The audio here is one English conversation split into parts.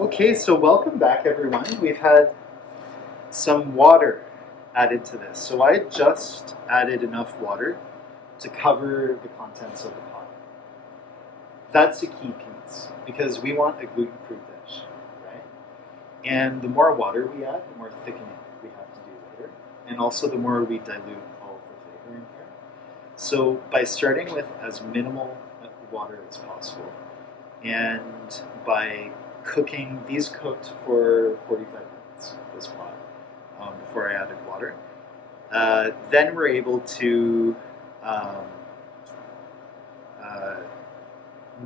Okay, so welcome back everyone. We've had some water added to this. So I just added enough water to cover the contents of the pot. That's a key piece because we want a gluten-free dish, right? And the more water we add, the more thickening we have to do later. And also the more we dilute all of the flavor in here. So by starting with as minimal water as possible and by cooking, these cooked for 45 minutes, this pot, before I added water. Then we're able to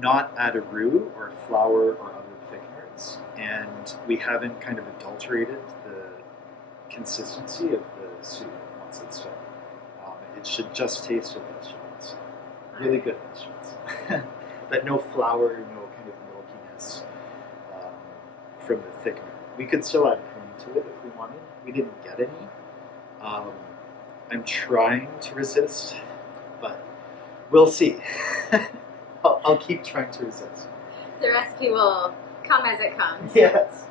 not add a roux or flour or other thickeners, and we haven't kind of adulterated the consistency of the soup once it's done. It should just taste of vegetables, really good vegetables, but no flour, no kind of milkiness from the thickener. We could still add cream to it if we wanted. We didn't get any. I'm trying to resist, but we'll see. I'll keep trying to resist. The recipe will come as it comes. Yes.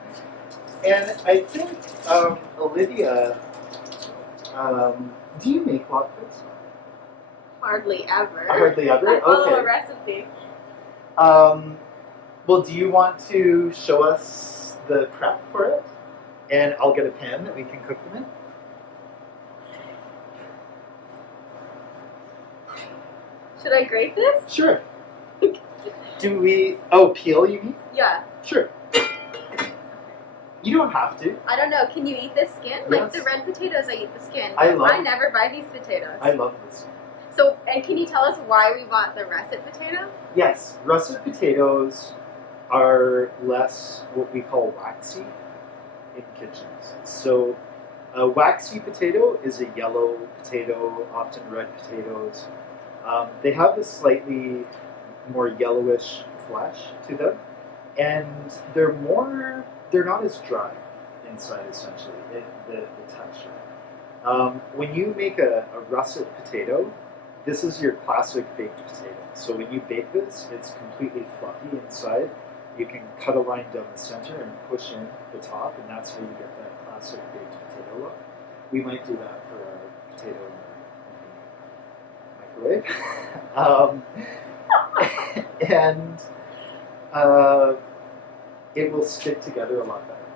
And I think, Olivia, do you make latkes? Hardly ever. Hardly ever? I follow Okay. a recipe. Well, do you want to show us the prep for it? And I'll get a pan that we can cook them in. Should I grate this? Sure. Do we... Oh, peel, you mean? Yeah. Sure. You don't have to. I don't know. Can you eat this skin? Yes. Like the red potatoes, I eat the skin. I never buy these potatoes. I love this. So, and can you tell us why we bought the russet potato? Yes, russet potatoes are less what we call waxy in kitchens. So a waxy potato is a yellow potato, often red potatoes. They have a slightly more yellowish flesh to them, and they're not as dry inside, essentially, the texture. When you make a russet potato, this is your classic baked potato. So when you bake this, it's completely fluffy inside. You can cut a line down the center and push in the top, and that's how you get that classic baked potato look. We might do that for our potato in the microwave. And it will stick together a lot better.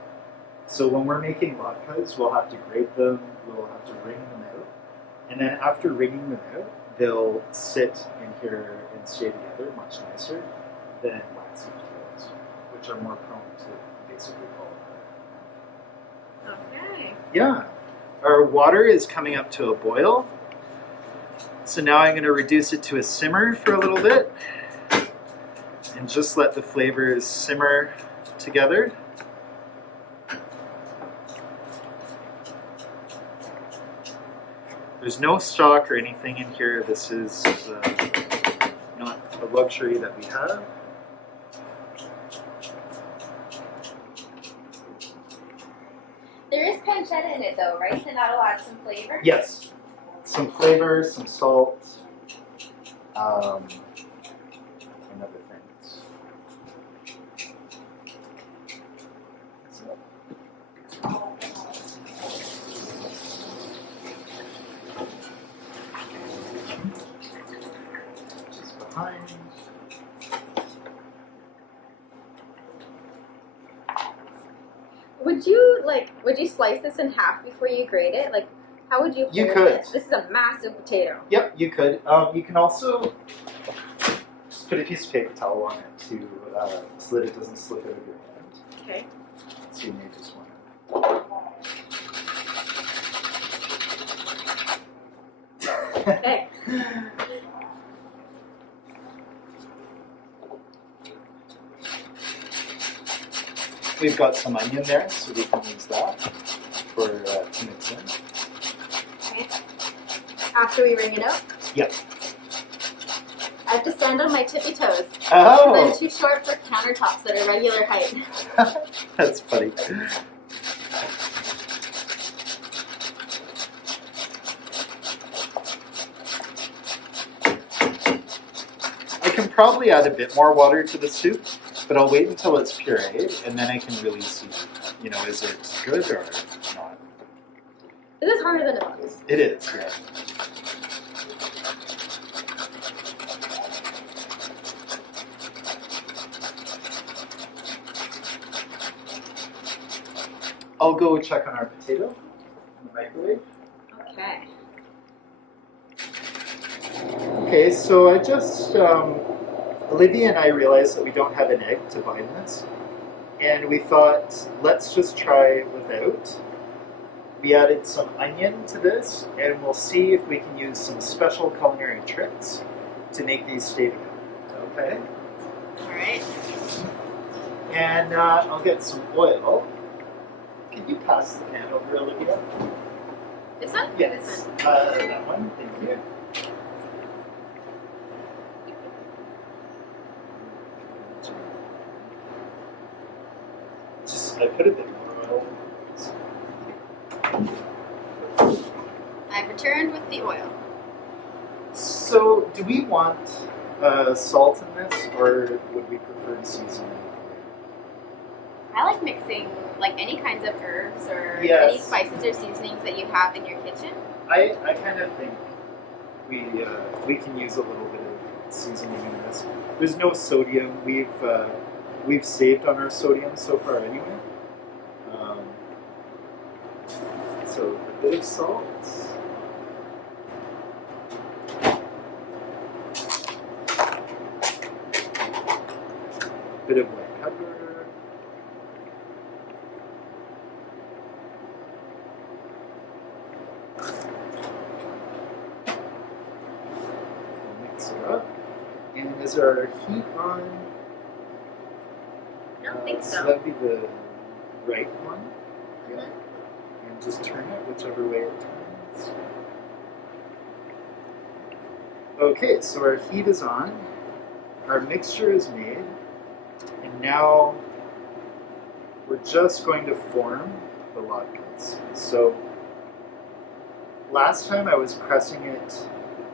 So when we're making latkes, we'll have to grate them, we'll have to wring them out, and then after wringing them out, they'll sit in here and stay together much nicer than waxy potatoes, which are more prone to basically fall apart. Okay. Yeah. Our water is coming up to a boil. So now I'm going to reduce it to a simmer for a little bit and just let the flavors simmer together. There's no stock or anything in here. This is not a luxury that we have. There is pancetta in it though, right? And that'll add some flavor? Yes. Some flavor, some salt, and other things. Just behind. Would you slice this in half before you grate it? Like, how would you hold You could. it? This is a massive potato. Yep, you could. You can also just put a piece of paper towel on it to so that it doesn't slip out of your hand. Okay. So you may just want to. Okay. We've got some onion there, so we can use that for to mix in. Okay. After we wring it out? Yep. I have to stand on my tippy toes. Oh! I'm too short for countertops that are regular height. That's funny. I can probably add a bit more water to the soup, but I'll wait until it's pureed, and then I can really see, is it good or not? This is harder than it looks. It is, yeah. I'll go check on our potato in the microwave. Okay. Okay, so I just, Olivia and I realized that we don't have an egg to bind this, and we thought, let's just try without. We added some onion to this, and we'll see if we can use some special culinary tricks to make these stay together. Okay? Alright. And I'll get some oil. Can you pass the pan over, Olivia? This one? Yes. This one. That one, thank you. I put a bit more oil. I've returned with the oil. So, do we want salt in this, or would we prefer seasoning? I like mixing like any kinds of herbs or Yes. any spices or seasonings that you have in your kitchen. I kind of think we can use a little bit of seasoning in this. There's no sodium. We've saved on our sodium so far anyway. So a bit of salt. Bit of white pepper. Mix it up. And is our heat on? I don't think So so. that'd be the right one. Yeah. And just turn it whichever way it turns. Okay, so our heat is on. Our mixture is made. And now we're just going to form the latkes. So last time I was pressing it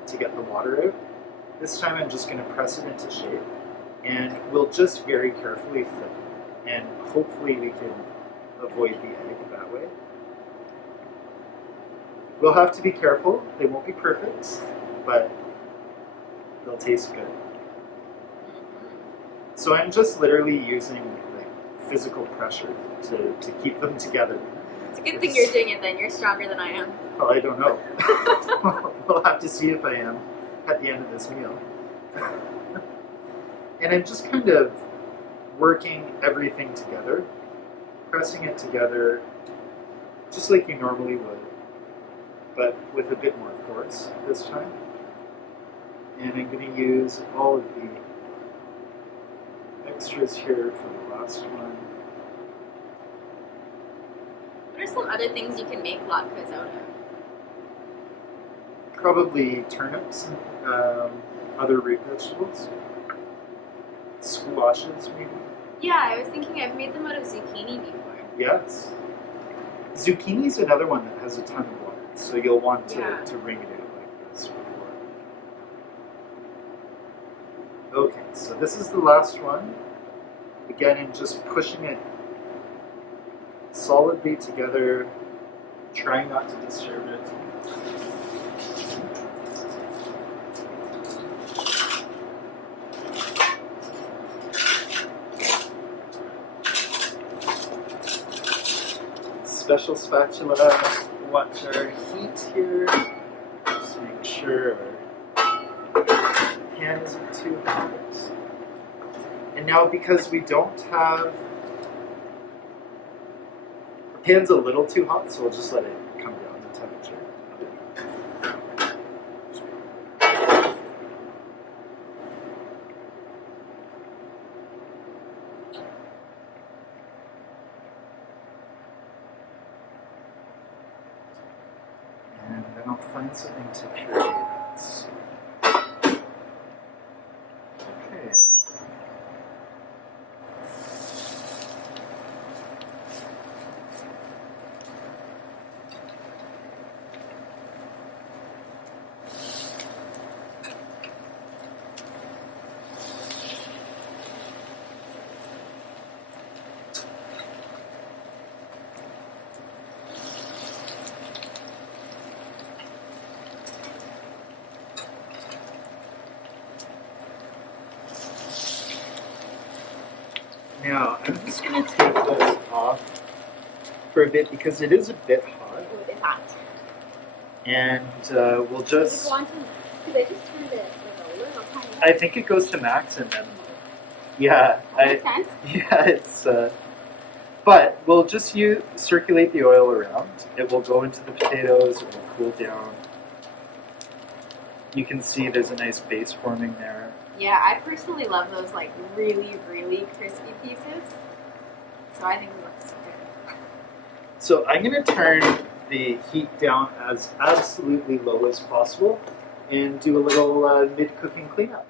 to get the water out. This time I'm just going to press it into shape. And we'll just very carefully flip it. And hopefully we can avoid the egg that way. We'll have to be careful. They won't be perfect, but they'll taste good. So I'm just literally using like physical pressure to keep them together. It's a good thing you're doing it then. You're stronger than I am. Well, I don't know. We'll have to see if I am at the end of this meal. And I'm just kind of working everything together, pressing it together just like you normally would, but with a bit more force this time. And I'm going to use all of the extras here for the last one. What are some other things you can make latkes out of? Probably turnips and other root vegetables. Squashes, maybe. Yeah, I was thinking I've made them out of zucchini before. Yes. Zucchini is another one that has a ton of water, so you'll want to wring it out like this before. Okay, so this is the last one. Again, I'm just pushing it solidly together, trying not to disturb it. Special spatula. Watch our heat here. Just make sure our pan isn't too hot. And now because we don't have... The pan's a little too hot, so we'll just let it come down the temperature. And then I'll find something to puree it. Okay. Now, I'm just going to take this off for a bit because it is a bit hot. Ooh, it's hot. And we'll just... Because I just turned it like a little tiny. I think it goes to max and then... Yeah. That makes sense. Yeah, it's... but we'll just circulate the oil around. It will go into the potatoes. It will cool down. You can see there's a nice base forming there. Yeah, I personally love those like really, really crispy pieces. So I think it looks good. So I'm going to turn the heat down as absolutely low as possible and do a little mid-cooking cleanup.